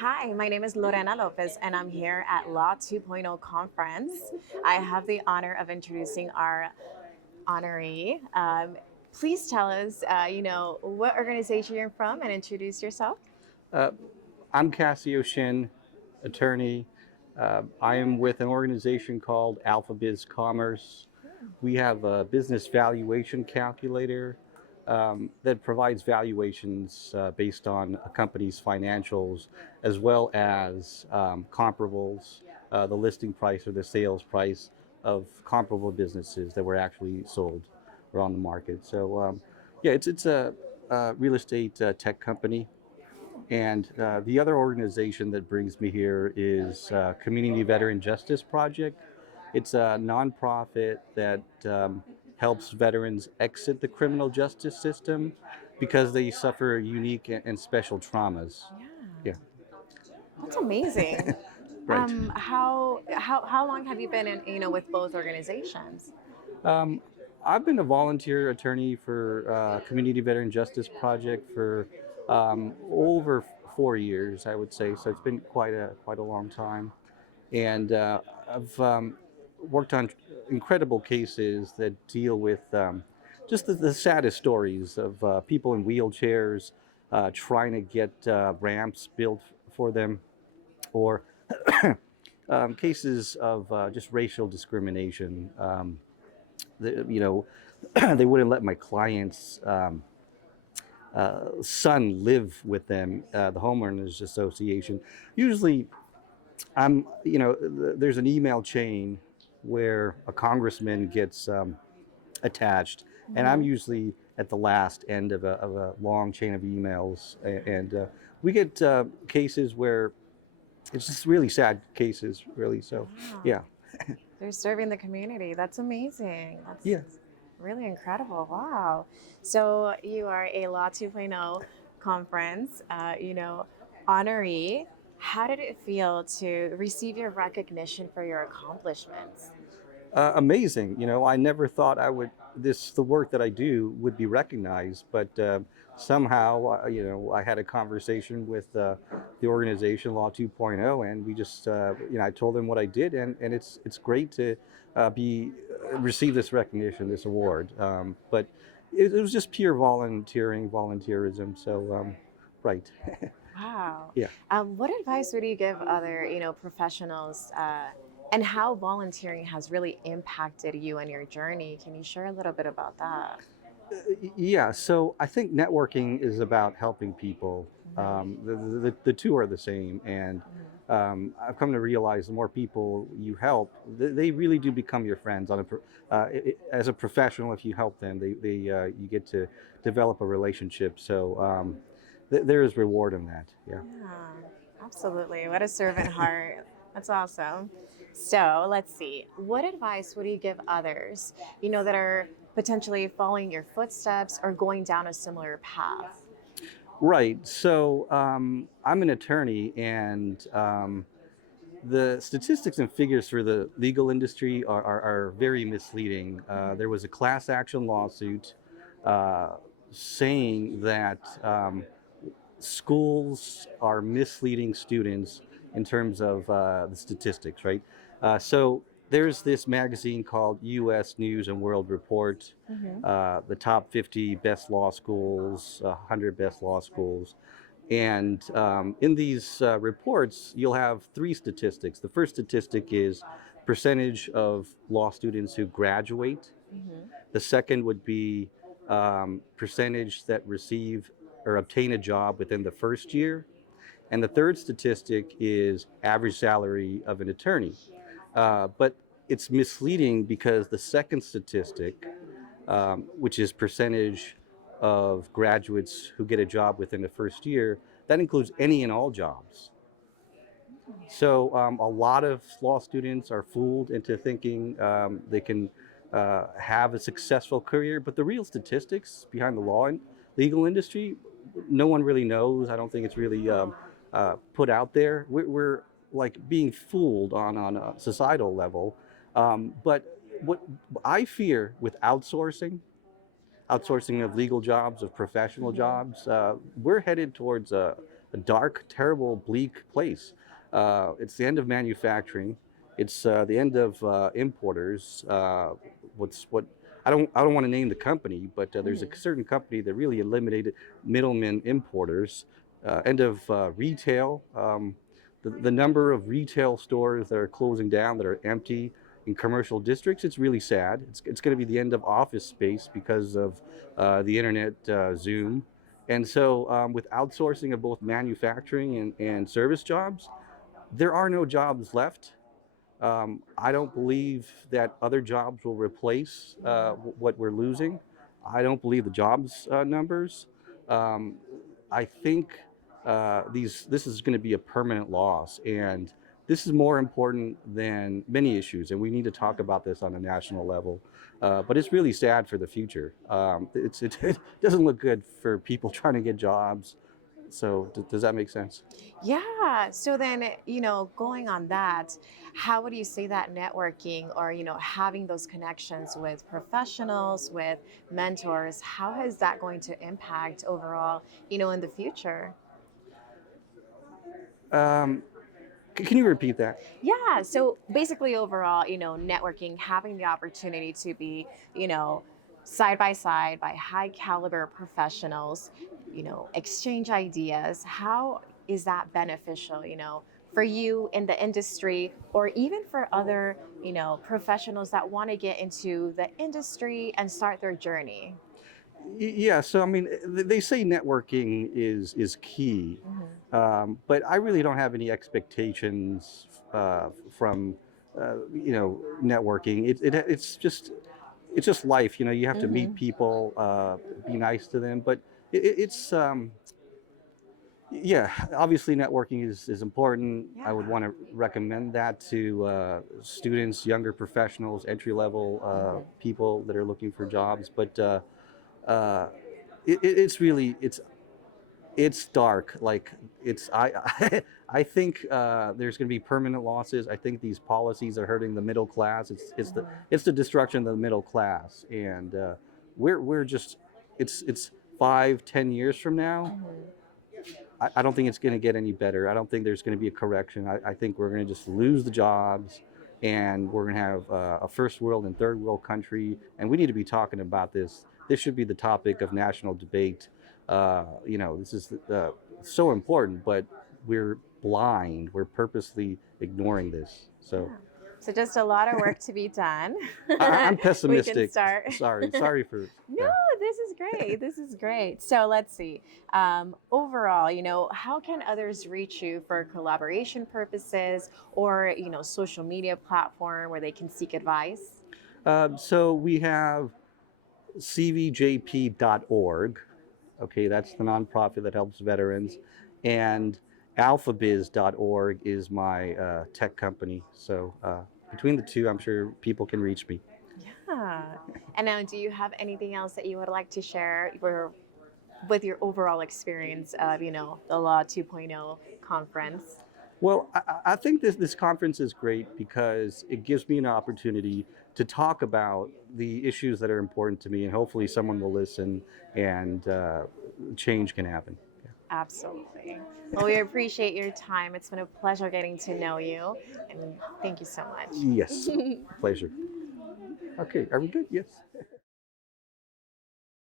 Hi, my name is Lorena Lopez, and I'm here at Law 2.0 conference. I have the honor of introducing our honoree. Please tell us, what organization you're from and introduce yourself. Uh, I'm Casio Shyn, attorney. I am with an organization called AlphaBiz Commerce. We have a business valuation calculator that provides valuations based on a company's financials as well as comparables, the listing price or the sales price of comparable businesses that were actually sold or on the market. Yeah, it's a real estate tech company. And the other organization that brings me here is Community Veteran Justice Project. It's a nonprofit that helps veterans exit the criminal justice system because they suffer unique and special traumas. Yeah, Yeah, that's amazing. right. How long have you been in, with both organizations? Um, I've been a volunteer attorney for Community Veteran Justice Project for over 4 years, I would say. So it's been quite a long time. And I've worked on incredible cases that deal with just the saddest stories of people in wheelchairs trying to get ramps built for them, or cases of just racial discrimination. You know, they wouldn't let my clients' son live with them, the homeowners association. Usually there's an email chain where a congressman gets attached, and I'm Hmm. usually at the last end of a long chain of emails, and we get cases where it's just really sad cases, really. So, Wow, yeah, they're serving the community. That's amazing. That's yeah. really incredible. Wow. So you are a Law 2.0 conference, honoree. How did it feel to receive your recognition for your accomplishments? Amazing. I never thought the work that I do would be recognized, but somehow, I had a conversation with the organization Law 2.0, and we just, I told them what I did, and it's great to be receive this recognition, this award. But it was just pure volunteerism. So, right, Wow. yeah. What advice would you give other, professionals, and how volunteering has really impacted you and your journey? Can you share a little bit about that? Yeah, so I think networking is about helping people. Mhm. The two are the same, and Mhm. I've come to realize the more people you help, they really do become your friends. As a professional, if you help them, you get to develop a relationship. So there is reward in that. Yeah. Yeah, absolutely. What a servant heart. That's awesome. So let's see. What advice would you give others, that are potentially following your footsteps or going down a similar path? Right. So I'm an attorney, and the statistics and figures for the legal industry are very misleading. There was a class action lawsuit uh, saying that schools are misleading students in terms of the statistics, right? So there's this magazine called U.S. News and World Report, Hmm. the top 50 best law schools, 100 best law schools. And in these reports, you'll have three statistics. The first statistic is percentage of law students who graduate. Hmm. The second would be percentage that receive or obtain a job within the first year. And the third statistic is average salary of an attorney. But it's misleading because the second statistic, which is percentage of graduates who get a job within the first year, that includes any and all jobs. So a lot of law students are fooled into thinking they can have a successful career, but the real statistics behind the legal industry, no one really knows. I don't think it's really put out there. We're like being fooled on a societal level. But what I fear with outsourcing of legal jobs, of professional Hmm. jobs, we're headed towards a dark, terrible, bleak place. It's the end of manufacturing. It's the end of importers. What I don't want to name the company, but there's a Mhm. certain company that really eliminated middlemen importers. End of retail. The number of retail stores that are closing down, that are empty in commercial districts, it's really sad. It's going to be the end of office space because of the internet, Zoom. And so, with outsourcing of both manufacturing and service jobs, there are no jobs left. I don't believe that other jobs will replace what we're losing. I don't believe the jobs numbers. Um, I think this is going to be a permanent loss, and this is more important than many issues. And we need to talk about this on a national level. But it's really sad for the future. It doesn't look good for people trying to get jobs. So does that make sense? Yeah. So then, going on that, how would you say that networking or, having those connections with professionals, with mentors, how is that going to impact overall, in the future? Um, can you repeat that? Yeah. So basically, overall, networking, having the opportunity to be, side by side by high caliber professionals, exchange ideas. How is that beneficial, for you in the industry or even for other, professionals that want to get into the industry and start their journey? Yeah, so I mean, they say networking is key, Mhm. but I really don't have any expectations from networking. It's just life. You know, you have to meet Mhm. people, be nice to them, but it's yeah, obviously networking is important. I would Yeah. want to recommend that to students, younger professionals, entry level Mhm. people that are looking for jobs, but. Uh, it's really it's dark. Like it's I think there's going to be permanent losses. I think these policies are hurting the middle class. Mhm. It's the destruction of the middle class, and we're just it's 5, 10 years from now. Mhm. I don't think it's going to get any better. I don't think there's going to be a correction. I think we're going to just lose the jobs, and we're going to have a first world and third world country. And we need to be talking about this. This should be the topic of national debate. This is so important, but we're blind. We're purposely ignoring this. So Yeah. So just a lot of work to be done. I'm We can pessimistic. start. Sorry for No, that. this is great. This is great. So let's see. Overall, how can others reach you for collaboration purposes or, social media platform where they can seek advice? So we have cvjp.org. Okay, that's the nonprofit that helps veterans. And alphabiz.org is my tech company. So between the two, I'm sure people can reach me. Yeah. And now, do you have anything else that you would like to share with your overall experience of, the Law 2.0 conference? Well, I think this conference is great because it gives me an opportunity to talk about the issues that are important to me, and hopefully someone will listen and change can happen. Absolutely. Well, we appreciate your time. It's been a pleasure getting to know you, and thank you so much. Yes, pleasure. Okay, are we good? Yes.